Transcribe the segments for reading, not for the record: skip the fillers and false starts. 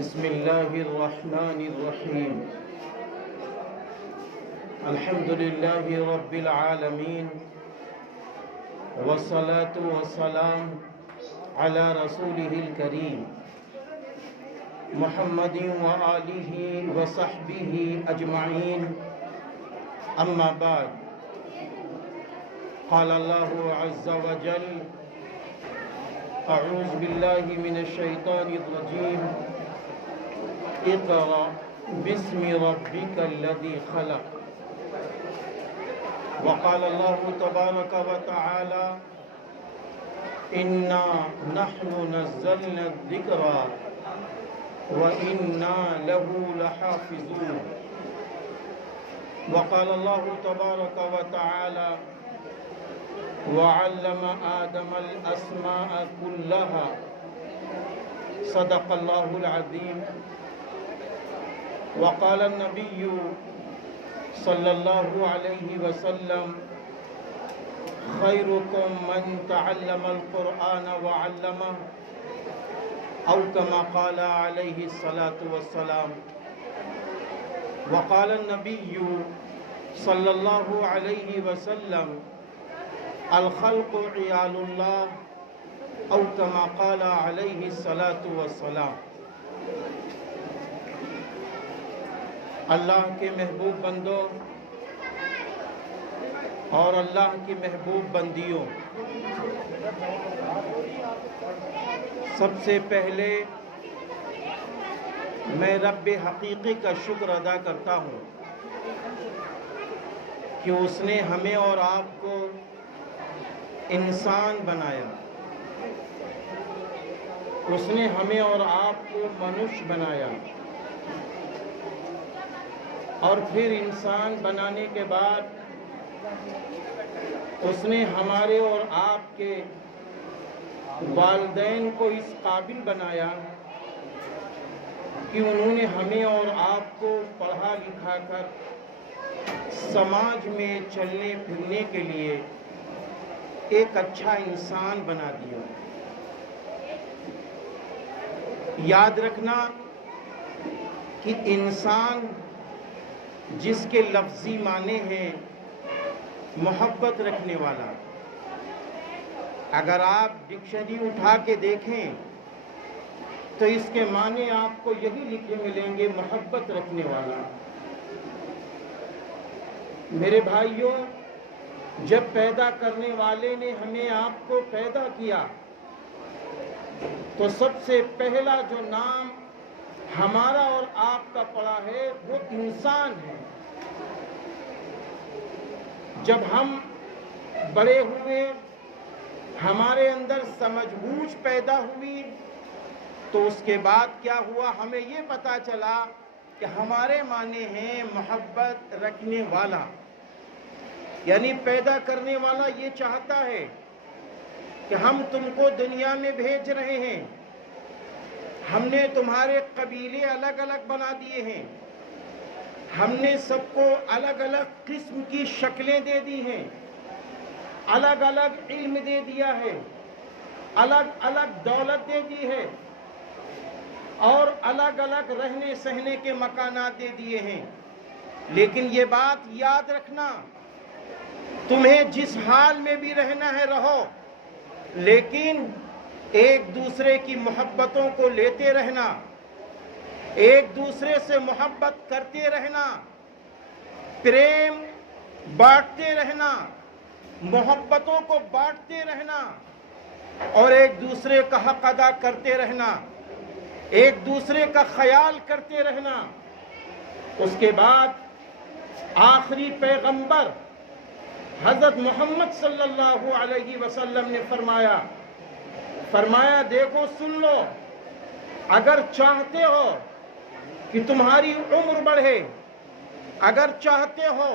بسم الله الرحمن الرحيم. الحمد لله رب العالمين، والصلاة والسلام على رسوله الكريم محمد وآله وصحبه أجمعين. أما بعد، قال الله عز وجل: أعوذ بالله من الشيطان الرجيم. اقرأ باسم ربك الذي خلق. وقال الله تبارك وتعالى: إنا نحن نزلنا الذكر وإنا له لحافظون. وقال الله تبارك وتعالى: وعلم آدم الأسماء كلها. صدق الله العظيم. وقال النبي صلى الله عليه وسلم: خيركم من تعلم القرآن وعلمه، أو كما قال عليه الصلاة والسلام. وقال النبي صلى الله عليه وسلم: الخلق عيال الله، أو كما قال عليه الصلاة والسلام. اللہ کے محبوب بندوں اور اللہ کی محبوب بندیوں، سب سے پہلے میں رب حقیقی کا شکر ادا کرتا ہوں کہ اس نے ہمیں اور آپ کو انسان بنایا، اس نے ہمیں اور آپ کو منوش بنایا، اور پھر انسان بنانے کے بعد اس نے ہمارے اور آپ کے والدین کو اس قابل بنایا کہ انہوں نے ہمیں اور آپ کو پڑھا لکھا کر سماج میں چلنے پھرنے کے لیے ایک اچھا انسان بنا دیا۔ یاد رکھنا کہ انسان جس کے لفظی معنی ہیں محبت رکھنے والا، اگر آپ ڈکشنری اٹھا کے دیکھیں تو اس کے معنی آپ کو یہی لکھے ملیں گے: محبت رکھنے والا۔ میرے بھائیوں، جب پیدا کرنے والے نے ہمیں آپ کو پیدا کیا تو سب سے پہلا جو نام ہمارا اور آپ کا پڑا ہے وہ انسان ہے۔ جب ہم بڑے ہوئے، ہمارے اندر سمجھ بوجھ پیدا ہوئی، تو اس کے بعد کیا ہوا؟ ہمیں یہ پتا چلا کہ ہمارے معنی ہیں محبت رکھنے والا، یعنی پیدا کرنے والا یہ چاہتا ہے کہ ہم تم کو دنیا میں بھیج رہے ہیں، ہم نے تمہارے قبیلے الگ الگ بنا دیے ہیں، ہم نے سب کو الگ الگ قسم کی شکلیں دے دی ہیں، الگ الگ علم دے دیا ہے، الگ الگ دولت دے دی ہے، اور الگ الگ رہنے سہنے کے مکانات دے دیے ہیں۔ لیکن یہ بات یاد رکھنا، تمہیں جس حال میں بھی رہنا ہے رہو، لیکن ایک دوسرے کی محبتوں کو لیتے رہنا، ایک دوسرے سے محبت کرتے رہنا، پریم بانٹتے رہنا، محبتوں کو بانٹتے رہنا، اور ایک دوسرے کا حق ادا کرتے رہنا، ایک دوسرے کا خیال کرتے رہنا۔ اس کے بعد آخری پیغمبر حضرت محمد صلی اللہ علیہ وسلم نے فرمایا دیکھو، سن لو، اگر چاہتے ہو کہ تمہاری عمر بڑھے، اگر چاہتے ہو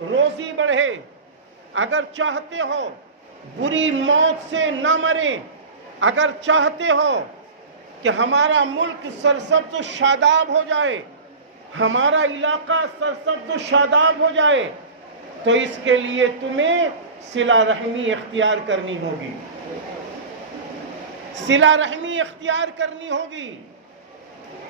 روزی بڑھے، اگر چاہتے ہو بری موت سے نہ مریں، اگر چاہتے ہو کہ ہمارا ملک سرسبز و شاداب ہو جائے، ہمارا علاقہ سرسبز و شاداب ہو جائے، تو اس کے لیے تمہیں صلہ رحمی اختیار کرنی ہوگی، صلہ رحمی اختیار کرنی ہوگی۔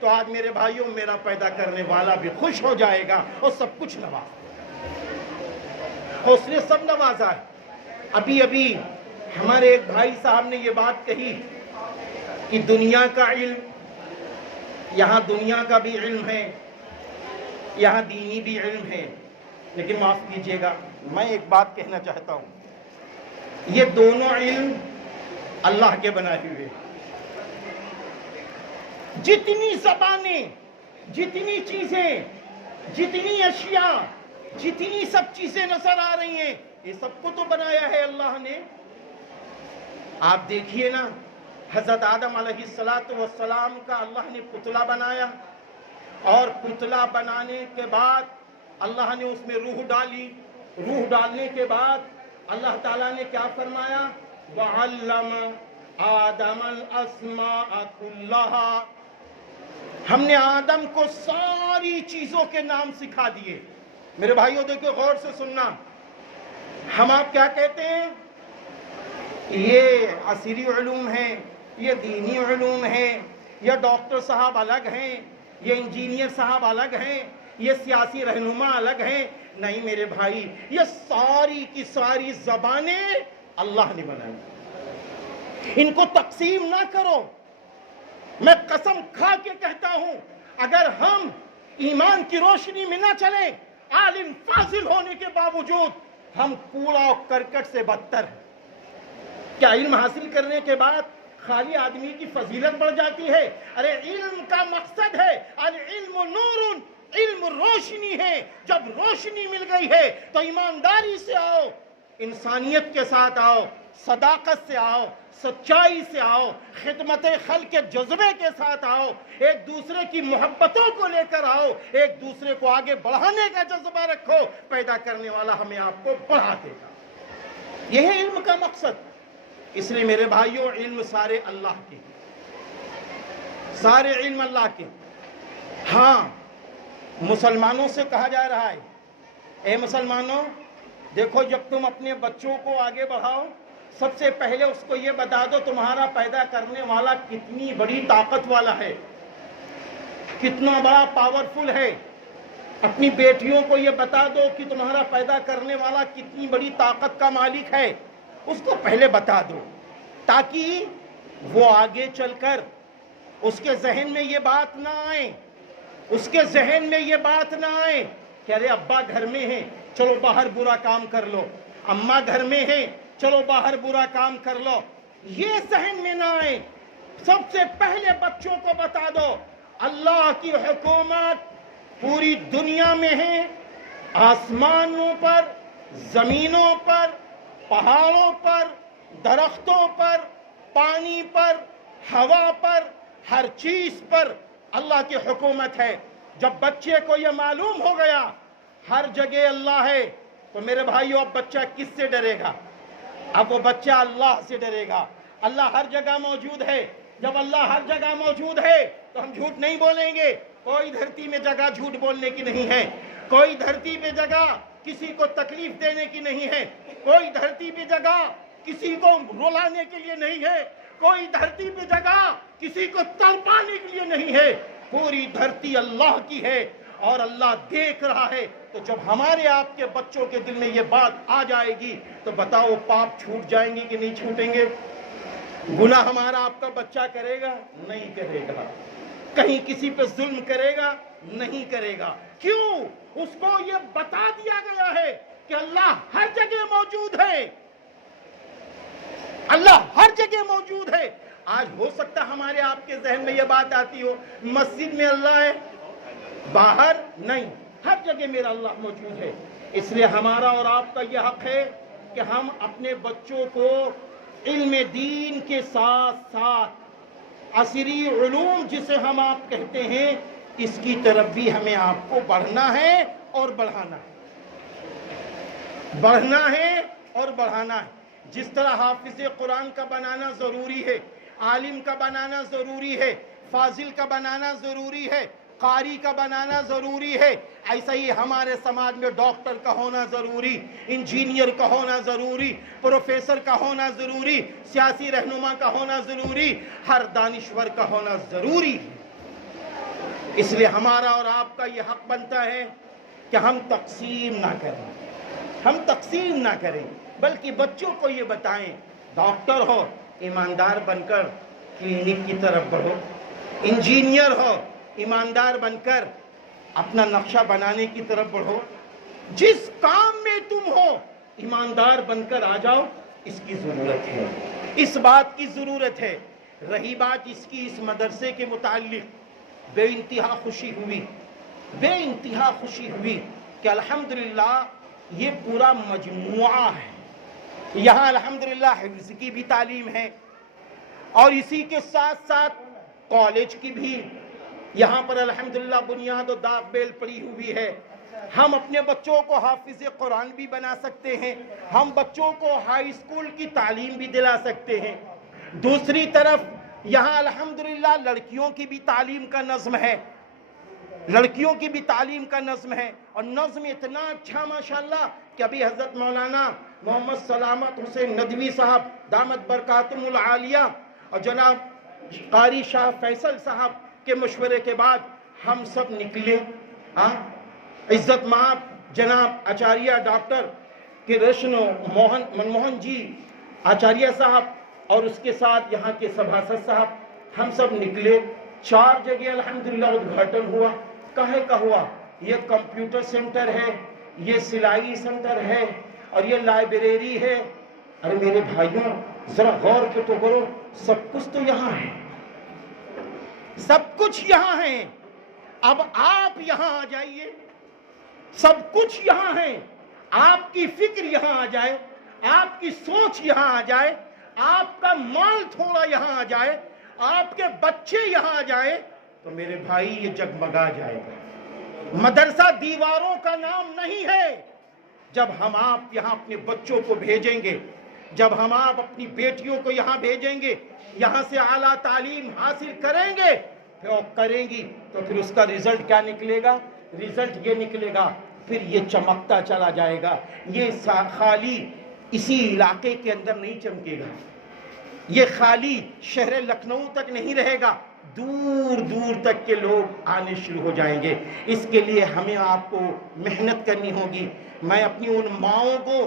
تو آج میرے بھائیوں میرا پیدا کرنے والا بھی خوش ہو جائے گا اور سب کچھ نواز، اور اس نے سب نوازا ہے۔ ابھی ہمارے ایک بھائی صاحب نے یہ بات کہی کہ دنیا کا علم، یہاں دنیا کا بھی علم ہے، یہاں دینی بھی علم ہے، لیکن معاف کیجئے گا میں ایک بات کہنا چاہتا ہوں، یہ دونوں علم اللہ کے بنائے ہوئے، جتنی زبانیں، جتنی چیزیں، جتنی اشیاء، جتنی سب چیزیں نظر آ رہی ہیں، یہ سب کو تو بنایا ہے اللہ نے۔ آپ دیکھیے نا، حضرت آدم علیہ السلام کا اللہ نے پتلا بنایا، اور پتلا بنانے کے بعد اللہ نے اس میں روح ڈالی، روح ڈالنے کے بعد اللہ تعالیٰ نے کیا فرمایا؟ وَعَلَّمَ آدَمَ الْأَسْمَاءَ كُلَّهَا، ہم نے آدم کو ساری چیزوں کے نام سکھا دیے۔ میرے بھائیوں دیکھو غور سے سننا، ہم آپ کیا کہتے ہیں؟ یہ عصری علوم ہیں، یہ دینی علوم ہیں، یہ ڈاکٹر صاحب الگ ہیں، یہ انجینئر صاحب الگ ہیں، یہ سیاسی رہنما الگ ہیں۔ نہیں میرے بھائی، یہ ساری کی ساری زبانیں اللہ نے بنائی، ان کو تقسیم نہ کرو۔ میں قسم کھا کے کہتا ہوں، اگر ہم ایمان کی روشنی میں نہ چلیں، عالم فاضل ہونے کے باوجود ہم کوڑا و کرکٹ سے بدتر ہیں۔ کیا علم حاصل کرنے کے بعد خالی آدمی کی فضیلت بڑھ جاتی ہے؟ ارے علم کا مقصد ہے العلم نور، علم روشنی ہے۔ جب روشنی مل گئی ہے تو ایمانداری سے آؤ، انسانیت کے ساتھ آؤ، صداقت سے آؤ، سچائی سے آؤ، خدمت خلق کے جذبے کے ساتھ آؤ، ایک دوسرے کی محبتوں کو لے کر آؤ، ایک دوسرے کو آگے بڑھانے کا جذبہ رکھو، پیدا کرنے والا ہمیں آپ کو بڑھا دے گا۔ یہ ہے علم کا مقصد۔ اس لیے میرے بھائیوں، علم سارے اللہ کے، سارے علم اللہ کے۔ ہاں، مسلمانوں سے کہا جا رہا ہے، اے مسلمانوں دیکھو، جب تم اپنے بچوں کو آگے بڑھاؤ، سب سے پہلے اس کو یہ بتا دو تمہارا پیدا کرنے والا کتنی بڑی طاقت والا ہے، کتنا بڑا پاورفل ہے۔ اپنی بیٹیوں کو یہ بتا دو کہ تمہارا پیدا کرنے والا کتنی بڑی طاقت کا مالک ہے، اس کو پہلے بتا دو، تاکہ وہ آگے چل کر اس کے ذہن میں یہ بات نہ آئے، اس کے ذہن میں یہ بات نہ آئے کہ ارے ابا گھر میں ہیں، چلو باہر برا کام کر لو، اماں گھر میں ہیں، چلو باہر برا کام کر لو۔ یہ ذہن میں نہ آئے۔ سب سے پہلے بچوں کو بتا دو اللہ کی حکومت پوری دنیا میں ہے، آسمانوں پر، زمینوں پر، پہاڑوں پر، درختوں پر، پانی پر، ہوا پر، ہر چیز پر اللہ کی حکومت ہے۔ جب بچے کو یہ معلوم ہو گیا ہر جگہ اللہ ہے، تو میرے بھائیو اب بچہ کس سے ڈرے گا؟ اب وہ بچہ اللہ سے ڈرے گا۔ اللہ ہر جگہ موجود ہے۔ جب اللہ ہر جگہ موجود ہے تو ہم جھوٹ نہیں بولیں گے۔ کوئی دھرتی میں جگہ جھوٹ بولنے کی نہیں ہے، کوئی دھرتی پہ جگہ کسی کو تکلیف دینے کی نہیں ہے، کوئی دھرتی پہ جگہ کسی کو رلانے کے لیے نہیں ہے، کوئی دھرتی پہ جگہ کسی کو تڑپانے کے لیے نہیں ہے۔ پوری دھرتی اللہ کی ہے اور اللہ دیکھ رہا ہے۔ تو جب ہمارے آپ کے بچوں کے دل میں یہ بات آ جائے گی تو بتاؤ پاپ چھوٹ جائیں گے کہ نہیں چھوٹیں گے؟ گناہ ہمارا آپ کا بچہ کرے گا؟ نہیں کرے گا۔ کہیں کسی پہ ظلم کرے گا؟ نہیں کرے گا۔ کیوں؟ اس کو یہ بتا دیا گیا ہے کہ اللہ ہر جگہ موجود ہے، اللہ ہر جگہ موجود ہے۔ آج ہو سکتا ہمارے آپ کے ذہن میں یہ بات آتی ہو مسجد میں اللہ ہے، باہر نہیں، ہر جگہ میرا اللہ موجود ہے۔ اس لیے ہمارا اور آپ کا یہ حق ہے کہ ہم اپنے بچوں کو علم دین کے ساتھ ساتھ عصری علوم جسے ہم آپ کہتے ہیں، اس کی طرف بھی ہمیں آپ کو بڑھنا ہے اور بڑھانا ہے، بڑھنا ہے اور بڑھانا ہے۔ جس طرح حافظ قرآن کا بنانا ضروری ہے، عالم کا بنانا ضروری ہے، فاضل کا بنانا ضروری ہے، قاری کا بنانا ضروری ہے، ایسا ہی ہمارے سماج میں ڈاکٹر کا ہونا ضروری، انجینئر کا ہونا ضروری، پروفیسر کا ہونا ضروری، سیاسی رہنما کا ہونا ضروری، ہر دانشور کا ہونا ضروری ہے۔ اس لیے ہمارا اور آپ کا یہ حق بنتا ہے کہ ہم تقسیم نہ کریں، ہم تقسیم نہ کریں، بلکہ بچوں کو یہ بتائیں ڈاکٹر ہو ایماندار بن کر کلینک کی طرف بڑھو، انجینئر ہو ایماندار بن کر اپنا نقشہ بنانے کی طرف بڑھو، جس کام میں تم ہو ایماندار بن کر آ جاؤ۔ اس کی ضرورت ہے، اس بات کی ضرورت ہے۔ رہی بات اس کی اس مدرسے کے متعلق، بے انتہا خوشی ہوئی، بے انتہا خوشی ہوئی کہ الحمدللہ یہ پورا مجموعہ ہے، یہاں الحمدللہ حفظ کی بھی تعلیم ہے، اور اسی کے ساتھ ساتھ کالج کی بھی یہاں پر الحمدللہ بنیاد و داغ بیل پڑی ہوئی ہے۔ ہم اپنے بچوں کو حافظ قرآن بھی بنا سکتے ہیں، ہم بچوں کو ہائی اسکول کی تعلیم بھی دلا سکتے ہیں۔ دوسری طرف یہاں الحمدللہ لڑکیوں کی بھی تعلیم کا نظم ہے، لڑکیوں کی بھی تعلیم کا نظم ہے، اور نظم اتنا اچھا ماشاءاللہ کہ ابھی حضرت مولانا محمد سلامت حسین ندوی صاحب دامت برکاتہم العالیہ اور جناب قاری شاہ فیصل صاحب کے مشورے کے بعد ہم سب نکلے، عزت مآب جناب آچاریہ ڈاکٹر کرشن منموہن جی آچاریہ صاحب اور اس کے ساتھ یہاں کے سبھاسد صاحب، ہم سب نکلے، 4 جگہ الحمدللہ ادگھاٹن ہوا۔ کہے کا ہوا؟ یہ کمپیوٹر سینٹر ہے، یہ سلائی سینٹر ہے، اور یہ لائبریری ہے۔ ارے میرے بھائیوں ذرا غور کے تو کرو، سب کچھ تو یہاں ہے، سب کچھ یہاں ہے۔ اب آپ یہاں آ جائیے، سب کچھ یہاں ہے، آپ کی فکر یہاں آ جائے، آپ کی سوچ یہاں آ جائے، آپ کا مال تھوڑا یہاں آ جائے، آپ کے بچے یہاں آ جائے، تو میرے بھائی یہ جگمگا جائے گا۔ مدرسہ دیواروں کا نام نہیں ہے۔ جب ہم آپ یہاں اپنے بچوں کو بھیجیں گے، جب ہم آپ اپنی بیٹیوں کو یہاں بھیجیں گے، یہاں سے اعلیٰ تعلیم حاصل کریں گے، کریں گی، تو پھر اس کا رزلٹ کیا نکلے گا؟ رزلٹ یہ نکلے گا، پھر یہ چمکتا چلا جائے گا۔ یہ خالی اسی علاقے کے اندر نہیں چمکے گا، یہ خالی شہر لکھنؤ تک نہیں رہے گا، دور دور تک کے لوگ آنے شروع ہو جائیں گے۔ اس کے لیے ہمیں آپ کو محنت کرنی ہوگی۔ میں اپنی ان ماؤں کو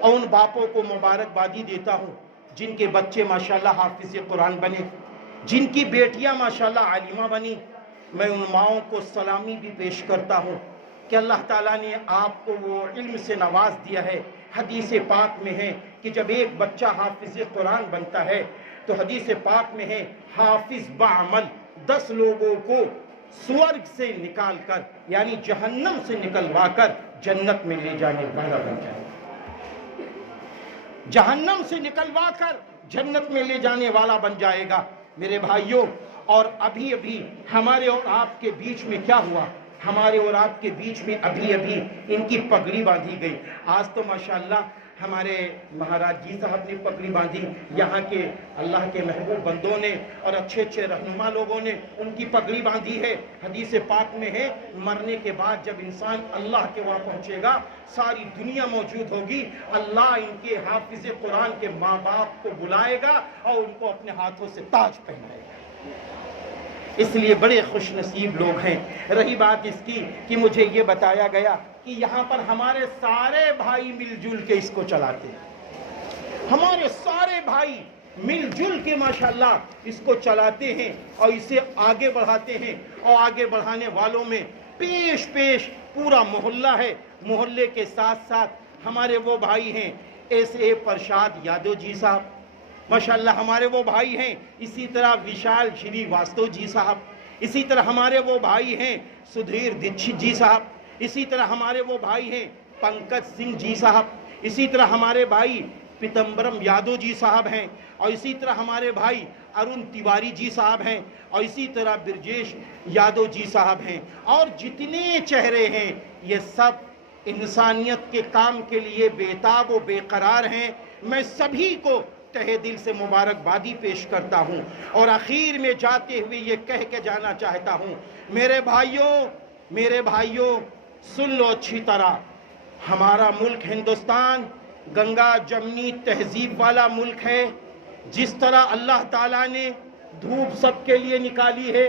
اور ان باپوں کو مبارکبادی دیتا ہوں جن کے بچے ماشاءاللہ حافظ قرآن بنے، جن کی بیٹیاں ماشاءاللہ عالمہ بنی۔ میں ان ماؤں کو سلامی بھی پیش کرتا ہوں کہ اللہ تعالیٰ نے آپ کو وہ علم سے نواز دیا ہے۔ حدیث پاک میں ہے کہ جب ایک بچہ حافظ قرآن بنتا ہے تو حدیث پاک میں ہے حافظ بعمل 10 لوگوں کو سورگ سے نکال کر یعنی جہنم سے نکلوا کر جنت میں لے جانے والا بن جائے گا، جہنم سے نکلوا کر جنت میں لے جانے والا بن جائے گا۔ میرے بھائیوں، اور ابھی ہمارے اور آپ کے بیچ میں کیا ہوا؟ ہمارے اور آپ کے بیچ میں ابھی ان کی پگڑی باندھی گئی۔ آج تو ماشاءاللہ ہمارے مہاراج جی صاحب نے پگڑی باندھی، یہاں کے اللہ کے محبوب بندوں نے اور اچھے اچھے رہنما لوگوں نے ان کی پگڑی باندھی ہے۔ حدیث پاک میں ہے مرنے کے بعد جب انسان اللہ کے وہاں پہنچے گا، ساری دنیا موجود ہوگی، اللہ ان کے حافظ قرآن کے ماں باپ کو بلائے گا اور ان کو اپنے ہاتھوں سے تاج پہنائے گا۔ اس لیے بڑے خوش نصیب لوگ ہیں۔ رہی بات اس کی کہ مجھے یہ بتایا گیا کہ یہاں پر ہمارے سارے بھائی مل جل کے اس کو چلاتے ہیں، ہمارے سارے بھائی مل جل کے ماشاءاللہ اس کو چلاتے ہیں اور اسے آگے بڑھاتے ہیں، اور آگے بڑھانے والوں میں پیش پورا محلہ ہے۔ محلے کے ساتھ ساتھ ہمارے وہ بھائی ہیں ایس اے پرشاد یادو جی صاحب، ماشاءاللہ ہمارے وہ بھائی ہیں۔ اسی طرح وشال شری واستو جی صاحب، اسی طرح ہمارے وہ بھائی ہیں سدھیر دکشت جی صاحب، اسی طرح ہمارے وہ بھائی ہیں پنکج سنگھ جی صاحب، اسی طرح ہمارے بھائی پیتمبرم یادو جی صاحب ہیں، اور اسی طرح ہمارے بھائی ارون تیواری جی صاحب ہیں، اور اسی طرح برجیش یادو جی صاحب ہیں، اور جتنے چہرے ہیں یہ سب انسانیت کے کام کے لیے بےتاب و بے قرار ہیں۔ میں سبھی کو تہہ دل سے مبارکبادی پیش کرتا ہوں، اور آخر میں جاتے ہوئے یہ کہہ کے جانا چاہتا ہوں، میرے بھائیوں سن لو اچھی طرح، ہمارا ملک ہندوستان گنگا جمنی تہذیب والا ملک ہے۔ جس طرح اللہ تعالیٰ نے دھوپ سب کے لیے نکالی ہے،